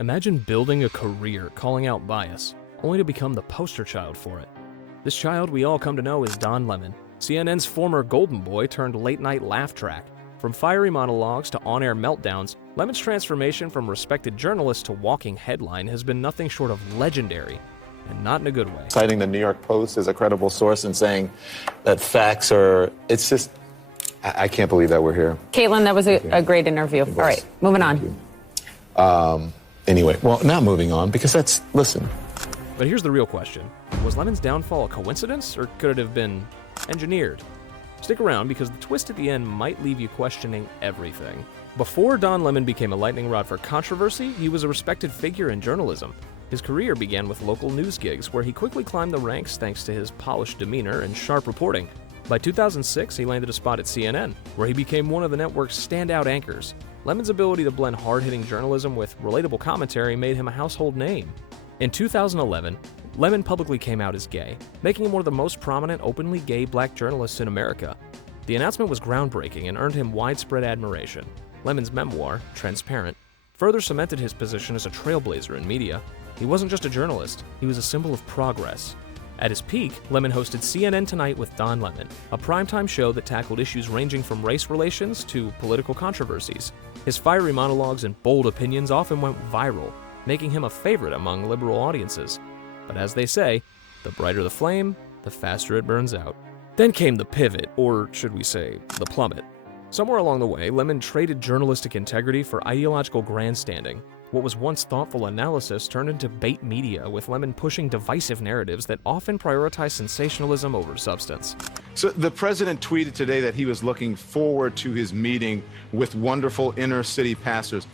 Imagine building a career calling out bias, only to become the poster child for it. This child we all come to know is Don Lemon, CNN's former golden boy turned late-night laugh track. From fiery monologues to on-air meltdowns, Lemon's transformation from respected journalist to walking headline has been nothing short of legendary, and not in a good way. Citing the New York Post as a credible source and saying that facts are, it's just, I can't believe that we're here. Caitlin, that was a great interview. All right, moving on. Anyway, well, not moving on, because that's, listen. But here's the real question. Was Lemon's downfall a coincidence, or could it have been engineered? Stick around, because the twist at the end might leave you questioning everything. Before Don Lemon became a lightning rod for controversy, he was a respected figure in journalism. His career began with local news gigs, where he quickly climbed the ranks thanks to his polished demeanor and sharp reporting. By 2006, he landed a spot at CNN, where he became one of the network's standout anchors. Lemon's ability to blend hard-hitting journalism with relatable commentary made him a household name. In 2011, Lemon publicly came out as gay, making him one of the most prominent openly gay black journalists in America. The announcement was groundbreaking and earned him widespread admiration. Lemon's memoir, Transparent, further cemented his position as a trailblazer in media. He wasn't just a journalist, he was a symbol of progress. At his peak, Lemon hosted CNN Tonight with Don Lemon, a primetime show that tackled issues ranging from race relations to political controversies. His fiery monologues and bold opinions often went viral, making him a favorite among liberal audiences. But as they say, the brighter the flame, the faster it burns out. Then came the pivot, or should we say, the plummet. Somewhere along the way, Lemon traded journalistic integrity for ideological grandstanding. What was once thoughtful analysis turned into bait media, with Lemon pushing divisive narratives that often prioritize sensationalism over substance. So the president tweeted today that he was looking forward to his meeting with wonderful inner city pastors.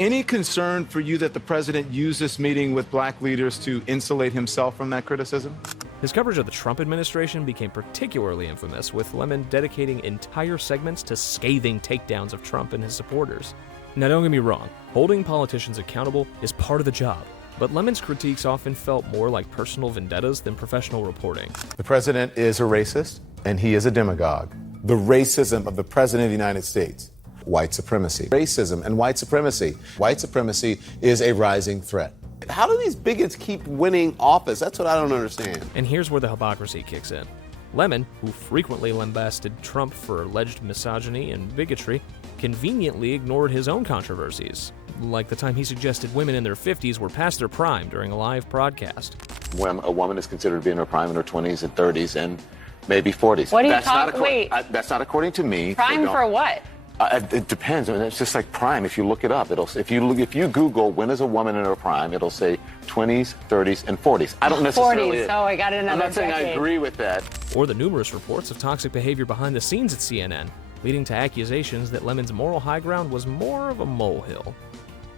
Any concern for you that the president used this meeting with black leaders to insulate himself from that criticism? His coverage of the Trump administration became particularly infamous, with Lemon dedicating entire segments to scathing takedowns of Trump and his supporters. Now don't get me wrong, holding politicians accountable is part of the job, but Lemon's critiques often felt more like personal vendettas than professional reporting. The president is a racist, and he is a demagogue. The racism of the president of the United States. White supremacy. Racism and white supremacy. White supremacy is a rising threat. How do these bigots keep winning office? That's what I don't understand. And here's where the hypocrisy kicks in. Lemon, who frequently lambasted Trump for alleged misogyny and bigotry, conveniently ignored his own controversies, like the time he suggested women in their 50s were past their prime during a live broadcast. When a woman is considered to be in her prime in her 20s and 30s and maybe 40s. What do you talk? Wait. That's not according to me. Prime for what? It depends. I mean, it's just like prime. If you look it up, if you Google when is a woman in her prime, it'll say 20s, 30s, and 40s. I don't necessarily. 40s. Oh, I got another. I'm not saying decade. I agree with that. Or the numerous reports of toxic behavior behind the scenes at CNN, leading to accusations that Lemon's moral high ground was more of a molehill.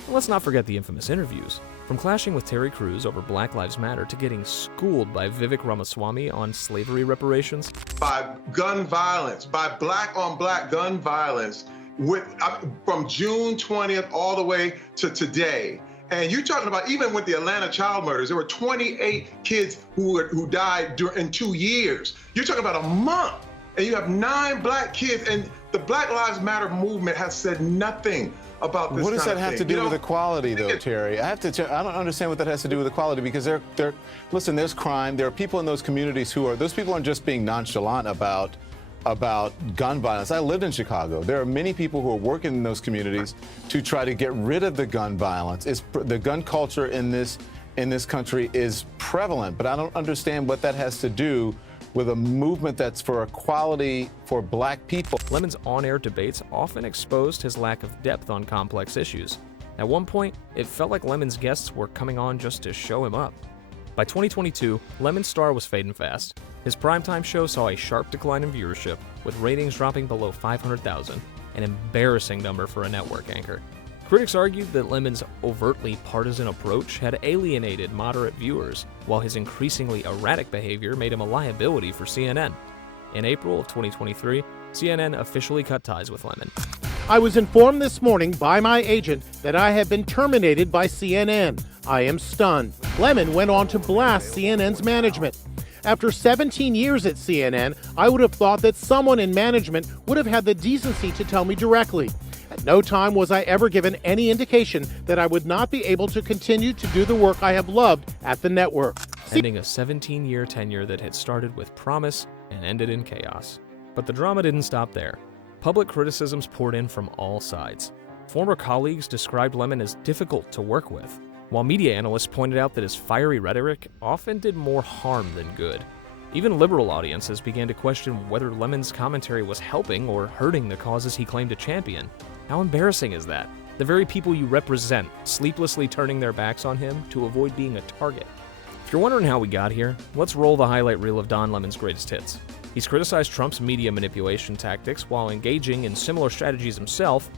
And let's not forget the infamous interviews. From clashing with Terry Crews over Black Lives Matter to getting schooled by Vivek Ramaswamy on slavery reparations. By gun violence, by black-on-black gun violence, from June 20th all the way to today. And you're talking about even with the Atlanta child murders, there were 28 kids who died in 2 years. You're talking about a month, and you have 9 black kids, and the Black Lives Matter movement has said nothing about this. What does that have to do with equality, though, Terry? I don't understand what that has to do with equality, because listen, there's crime. There are people in those communities those people aren't just being nonchalant about gun violence. I lived in Chicago. There are many people who are working in those communities to try to get rid of the gun violence. The gun culture in this country is prevalent, but I don't understand what that has to do with a movement that's for equality for black people. Lemon's on-air debates often exposed his lack of depth on complex issues. At one point, it felt like Lemon's guests were coming on just to show him up. By 2022, Lemon's star was fading fast. His primetime show saw a sharp decline in viewership, with ratings dropping below 500,000, an embarrassing number for a network anchor. Critics argued that Lemon's overtly partisan approach had alienated moderate viewers, while his increasingly erratic behavior made him a liability for CNN. In April of 2023, CNN officially cut ties with Lemon. I was informed this morning by my agent that I have been terminated by CNN. I am stunned. Lemon went on to blast CNN's management. After 17 years at CNN, I would have thought that someone in management would have had the decency to tell me directly. no time was I ever given any indication that I would not be able to continue to do the work I have loved at the network. Ending a 17-year tenure that had started with promise and ended in chaos. But the drama didn't stop there. Public criticisms poured in from all sides. Former colleagues described Lemon as difficult to work with, while media analysts pointed out that his fiery rhetoric often did more harm than good. Even liberal audiences began to question whether Lemon's commentary was helping or hurting the causes he claimed to champion. How embarrassing is that? The very people you represent sleeplessly turning their backs on him to avoid being a target. If you're wondering how we got here, let's roll the highlight reel of Don Lemon's greatest hits. He's criticized Trump's media manipulation tactics while engaging in similar strategies himself.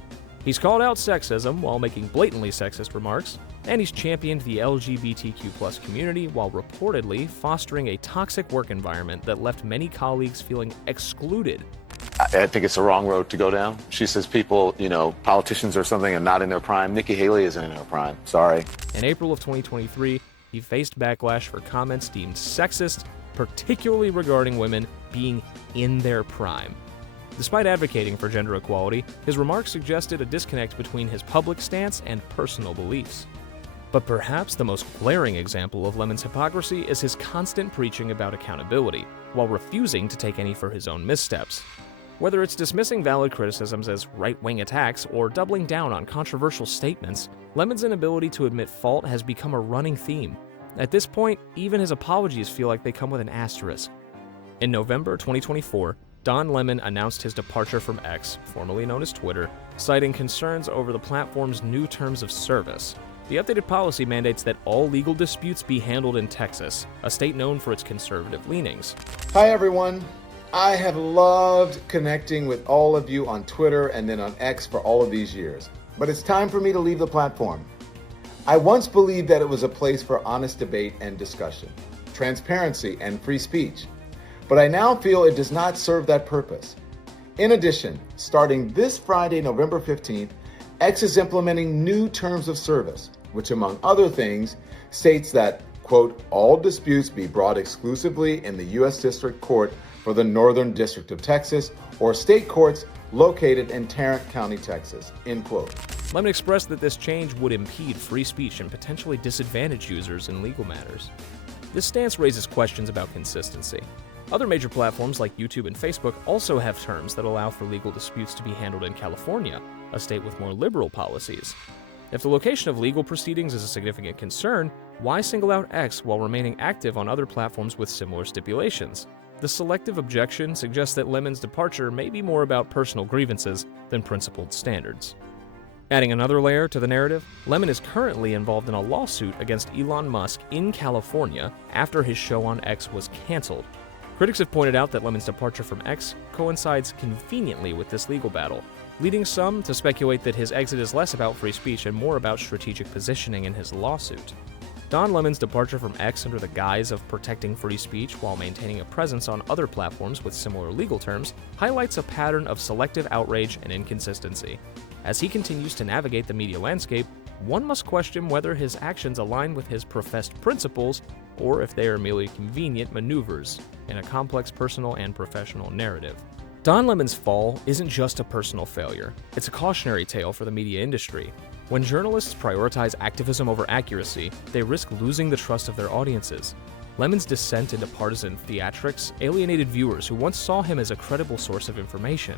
He's called out sexism while making blatantly sexist remarks. And he's championed the LGBTQ+ community while reportedly fostering a toxic work environment that left many colleagues feeling excluded. I think it's the wrong road to go down. She says people, politicians or something are not in their prime. Nikki Haley isn't in her prime. Sorry. In April of 2023, he faced backlash for comments deemed sexist, particularly regarding women being in their prime. Despite advocating for gender equality, his remarks suggested a disconnect between his public stance and personal beliefs. But perhaps the most glaring example of Lemon's hypocrisy is his constant preaching about accountability, while refusing to take any for his own missteps. Whether it's dismissing valid criticisms as right-wing attacks or doubling down on controversial statements, Lemon's inability to admit fault has become a running theme. At this point, even his apologies feel like they come with an asterisk. In November 2024, Don Lemon announced his departure from X, formerly known as Twitter, citing concerns over the platform's new terms of service. The updated policy mandates that all legal disputes be handled in Texas, a state known for its conservative leanings. Hi, everyone. I have loved connecting with all of you on Twitter and then on X for all of these years. But it's time for me to leave the platform. I once believed that it was a place for honest debate and discussion, transparency and free speech. But I now feel it does not serve that purpose. In addition, starting this Friday, November 15th, X is implementing new terms of service, which among other things states that, quote, all disputes be brought exclusively in the U.S. District Court for the Northern District of Texas or state courts located in Tarrant County, Texas, end quote. Lemon expressed that this change would impede free speech and potentially disadvantage users in legal matters. This stance raises questions about consistency. Other major platforms like YouTube and Facebook also have terms that allow for legal disputes to be handled in California, a state with more liberal policies. If the location of legal proceedings is a significant concern, why single out X while remaining active on other platforms with similar stipulations? The selective objection suggests that Lemon's departure may be more about personal grievances than principled standards. Adding another layer to the narrative, Lemon is currently involved in a lawsuit against Elon Musk in California after his show on X was canceled. Critics have pointed out that Lemon's departure from X coincides conveniently with this legal battle, leading some to speculate that his exit is less about free speech and more about strategic positioning in his lawsuit. Don Lemon's departure from X under the guise of protecting free speech while maintaining a presence on other platforms with similar legal terms highlights a pattern of selective outrage and inconsistency. As he continues to navigate the media landscape, one must question whether his actions align with his professed principles or if they are merely convenient maneuvers in a complex personal and professional narrative. Don Lemon's fall isn't just a personal failure, it's a cautionary tale for the media industry. When journalists prioritize activism over accuracy, they risk losing the trust of their audiences. Lemon's descent into partisan theatrics alienated viewers who once saw him as a credible source of information.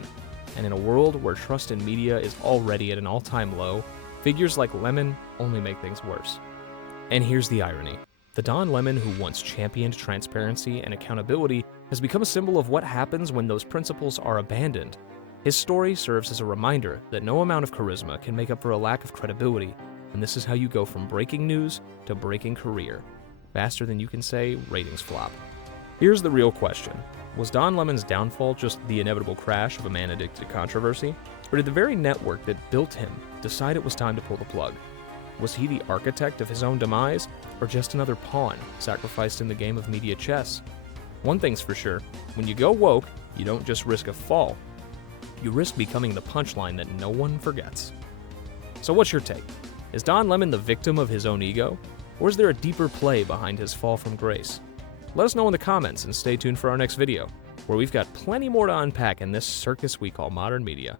And in a world where trust in media is already at an all-time low, figures like Lemon only make things worse. And here's the irony. The Don Lemon who once championed transparency and accountability has become a symbol of what happens when those principles are abandoned. His story serves as a reminder that no amount of charisma can make up for a lack of credibility, and this is how you go from breaking news to breaking career, faster than you can say ratings flop. Here's the real question. Was Don Lemon's downfall just the inevitable crash of a man addicted to controversy? Or did the very network that built him decide it was time to pull the plug? Was he the architect of his own demise, or just another pawn sacrificed in the game of media chess? One thing's for sure, when you go woke, you don't just risk a fall, you risk becoming the punchline that no one forgets. So what's your take? Is Don Lemon the victim of his own ego? Or is there a deeper play behind his fall from grace? Let us know in the comments and stay tuned for our next video, where we've got plenty more to unpack in this circus we call modern media.